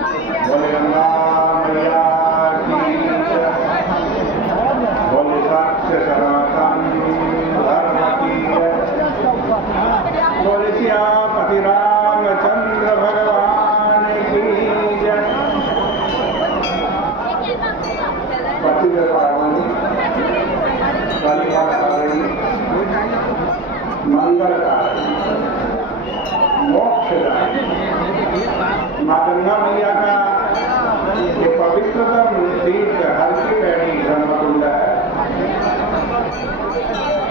बोले गंगा मैया की जय, बोले सत्य सनातन धर्म की जय, बोले सियापति रामचंद्र भगवान की जय। मंगलकारी मोक्षदायी माँ गंगा मैया का ये पवित्रतम तीर्थ हर की पैड़ी ब्रह्मकुंड है।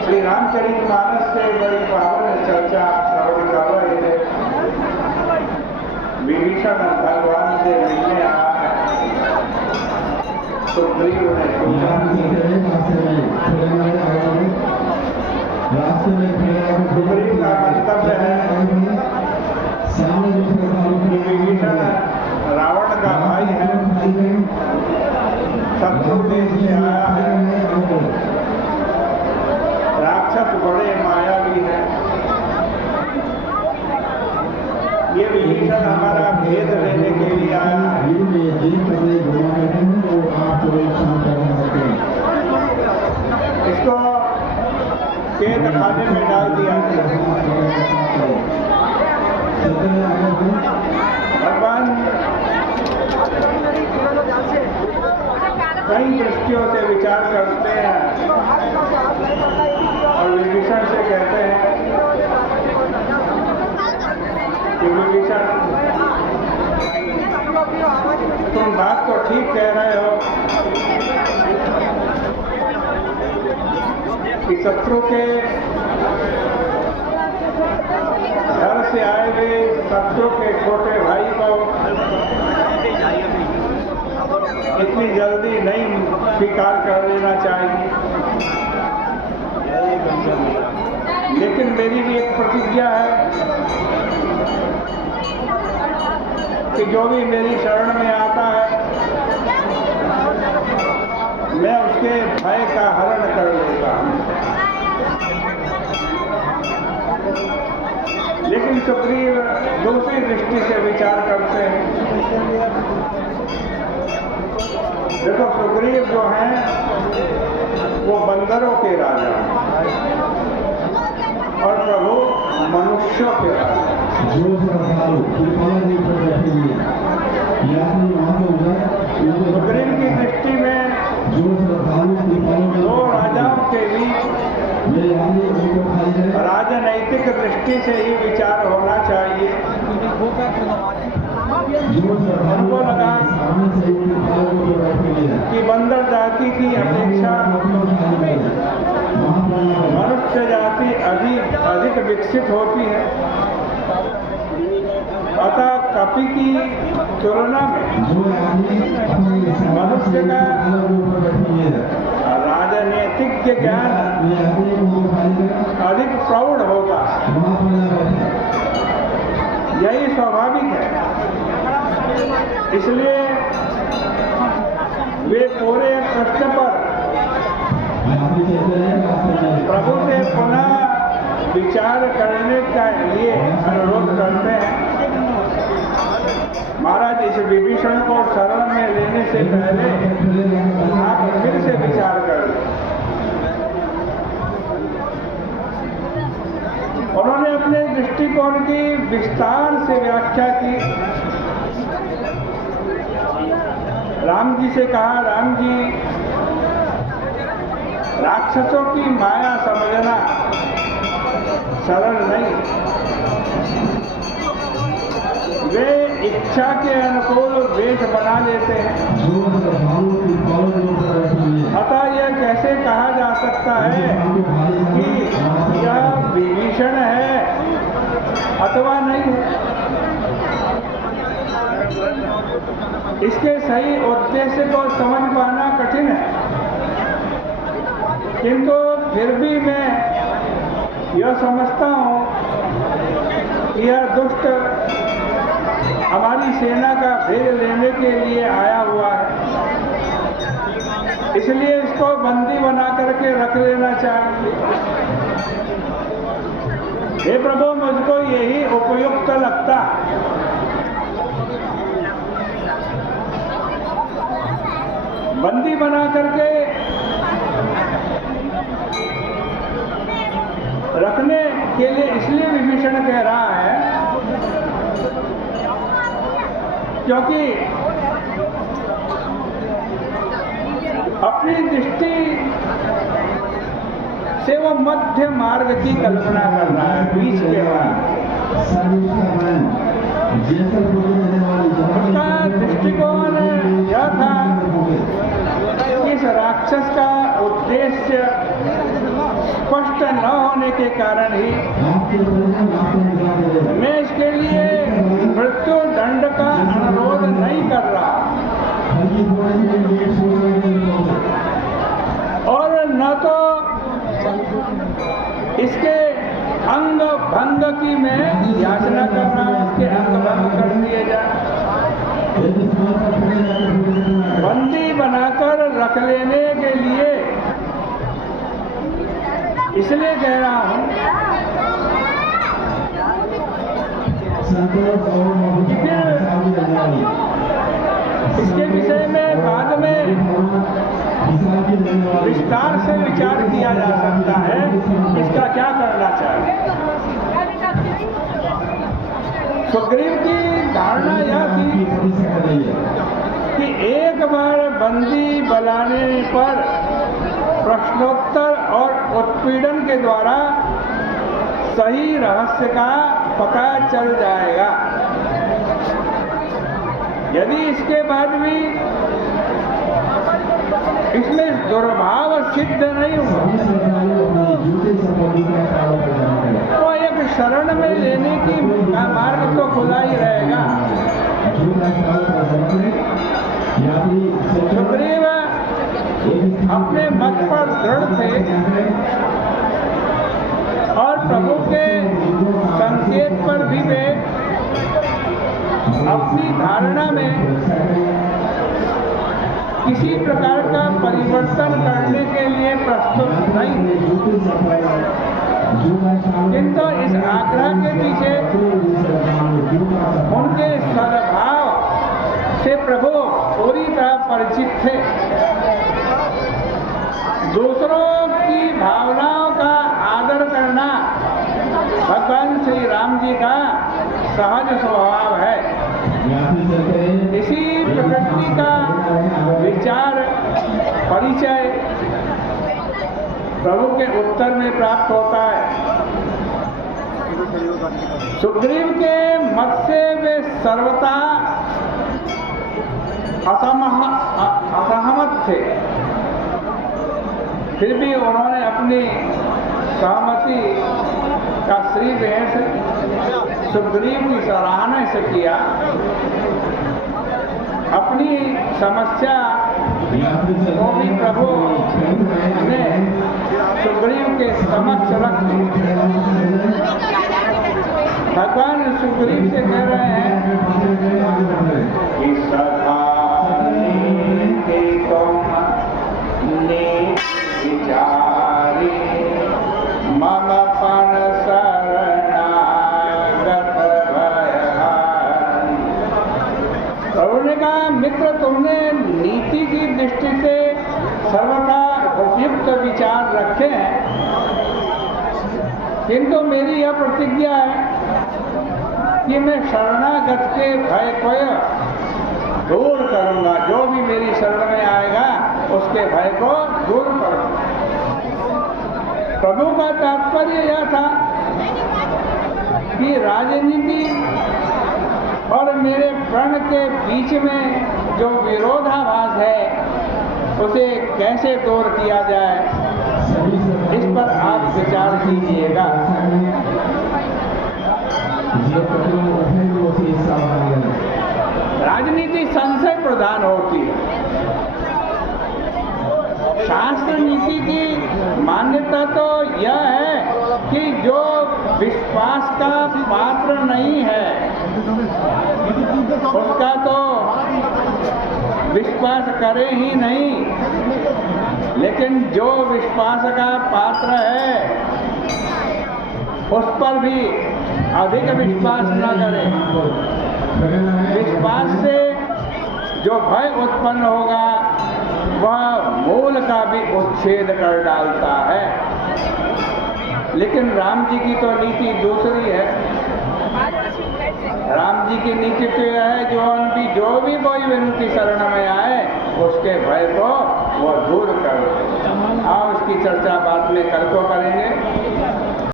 श्री रामचरितमानस से बड़ी पावन चर्चा श्रवण कर रहे थे। विभीषण भगवान से मिलने आया है। सुग्रीव ने सूचना दी। सुग्रीव का मंतव्य है विभीषण रावण का भाई है, शत्रु देश से आया है, राक्षस बड़े मायावी है। ये विभीषण हमारा भेद लेने के लिए आया है। इसको केद खाने में डाल दिया। भगवान कई दृष्टियों से विचार करते हैं और विभीषण से कहते हैं कि विभीषण तुम बात तो ठीक कह रहे हो कि शत्रु के घर से आए हुए शत्रु के छोटे भाई को इतनी जल्दी नहीं स्वीकार कर लेना चाहिए, लेकिन मेरी भी एक प्रतिज्ञा है कि जो भी मेरी शरण में आता है मैं उसके भय का हरण कर लेता हूँ। लेकिन सुग्रीव दूसरी दृष्टि से विचार करते हैं। देखो सुग्रीव जो हैं वो बंदरों के राजा और प्रभु मनुष्यों के राजा। सुग्रीव की दृष्टि में दो राजाओं के बीच राजनैतिक दृष्टि से ही विचार होना चाहिए। उनको लगा कि बंदर जाति की अपेक्षा मनुष्य जाति अधिक विकसित होती है, अतः कपि की तुलना में मनुष्य का राजनीतिक ज्ञान अधिक प्रौढ़ होगा। यही स्वाभाविक है। इसलिए वे पूरे प्रश्न पर प्रभु से पुनः विचार करने के लिए अनुरोध करते हैं। महाराज, इस विभीषण को शरण में लेने से पहले आप फिर से विचार कर लें। उन्होंने अपने दृष्टिकोण की विस्तार से व्याख्या की। राम जी से कहा, राम जी, राक्षसों की माया समझना सरल नहीं। वे इच्छा के अनुकूल वेश बना लेते हैं। अतः यह कैसे कहा जा सकता है कि यह विभीषण है अथवा नहीं है। इसके सही उद्देश्य को समझ पाना कठिन है, किंतु फिर भी मैं यह समझता हूँ कि यह दुष्ट हमारी सेना का भेद लेने के लिए आया हुआ है, इसलिए इसको बंदी बना करके रख लेना चाहिए। हे प्रभु, मुझको यही उपयुक्त लगता है। बंदी बना करके रखने के लिए इसलिए विभीषण कह रहा है क्योंकि अपनी दृष्टि से वो मध्य मार्ग की कल्पना कर रहा है, बीच के मार्ग। उसका दृष्टिकोण यह था कि इस राक्षस का उद्देश्य स्पष्ट न होने के कारण ही मैं इसके लिए मृत्यु दंड का अनुरोध नहीं कर रहा और न तो इसके अंग भंग की मैं याचना कर रहा हूं, इसके अंग भंग कर दिए जाए। बंदी बनाकर रख लेने के लिए इसलिए कह रहा हूं कि फिर इसके विषय में बाद में विस्तार से विचार किया जा सकता है, इसका क्या करना चाहिए। सुग्रीव की धारणा यह थी कि एक बार बंदी बनाने पर प्रश्नोत्तर और उत्पीड़न के द्वारा सही रहस्य का पता चल जाएगा। यदि इसके बाद भी इसमें दुर्भाव सिद्ध नहीं हुआ तो एक शरण में लेने की मार्ग तो खुला ही रहेगा। सुग्रीव अपने मत पर दृढ़ थे और प्रभु के संकेत पर भी वे अपनी धारणा में किसी प्रकार का परिवर्तन करने के लिए प्रस्तुत नहीं थे, किंतु इस आग्रह के पीछे उनके सद्भाव से प्रभु पूरी तरह परिचित थे। दूसरों की भावनाओं का आदर करना भगवान श्री राम जी का सहज स्वभाव है। इसी प्रकृति का विचार परिचय प्रभु के उत्तर में प्राप्त होता है। सुग्रीव के मत से वे सर्वथा असहमत थे, फिर भी उन्होंने अपनी सहमति का श्री गणेश सुग्रीव की सराहना से किया। अपनी समस्या को भी प्रभु ने सुग्रीव के समक्ष रख दी। भगवान सुग्रीव से कह रहे हैं कि सदा के विचारी मम पण शरणागत भयहारी। प्रभु ने कहा, मित्र तुमने नीति की दृष्टि से सर्वथा उपयुक्त विचार रखे हैं, किंतु मेरी यह प्रतिज्ञा है कि मैं शरणागत के भय को दूर करूंगा। जो भी मेरी शरण में आएगा उसके भय को दूर करूंगा। प्रभु का तात्पर्य यह था कि राजनीति और मेरे प्रण के बीच में जो विरोधाभास है उसे कैसे दूर किया जाए, इस पर आप विचार कीजिएगा। राजनीति संशय प्रधान होती है। शास्त्र नीति की मान्यता तो यह है कि जो विश्वास का पात्र नहीं है उसका तो विश्वास करे ही नहीं, लेकिन जो विश्वास का पात्र है उस पर भी अधिक विश्वास न करें। विश्वास से जो भय उत्पन्न होगा वह मूल का भी उच्छेद कर डालता है। लेकिन राम जी की तो नीति दूसरी है। राम जी की नीति तो यह है जो भी कोई उनकी शरण में आए उसके भय को वो दूर कर दे। आओ उसकी चर्चा बाद में कल को करेंगे।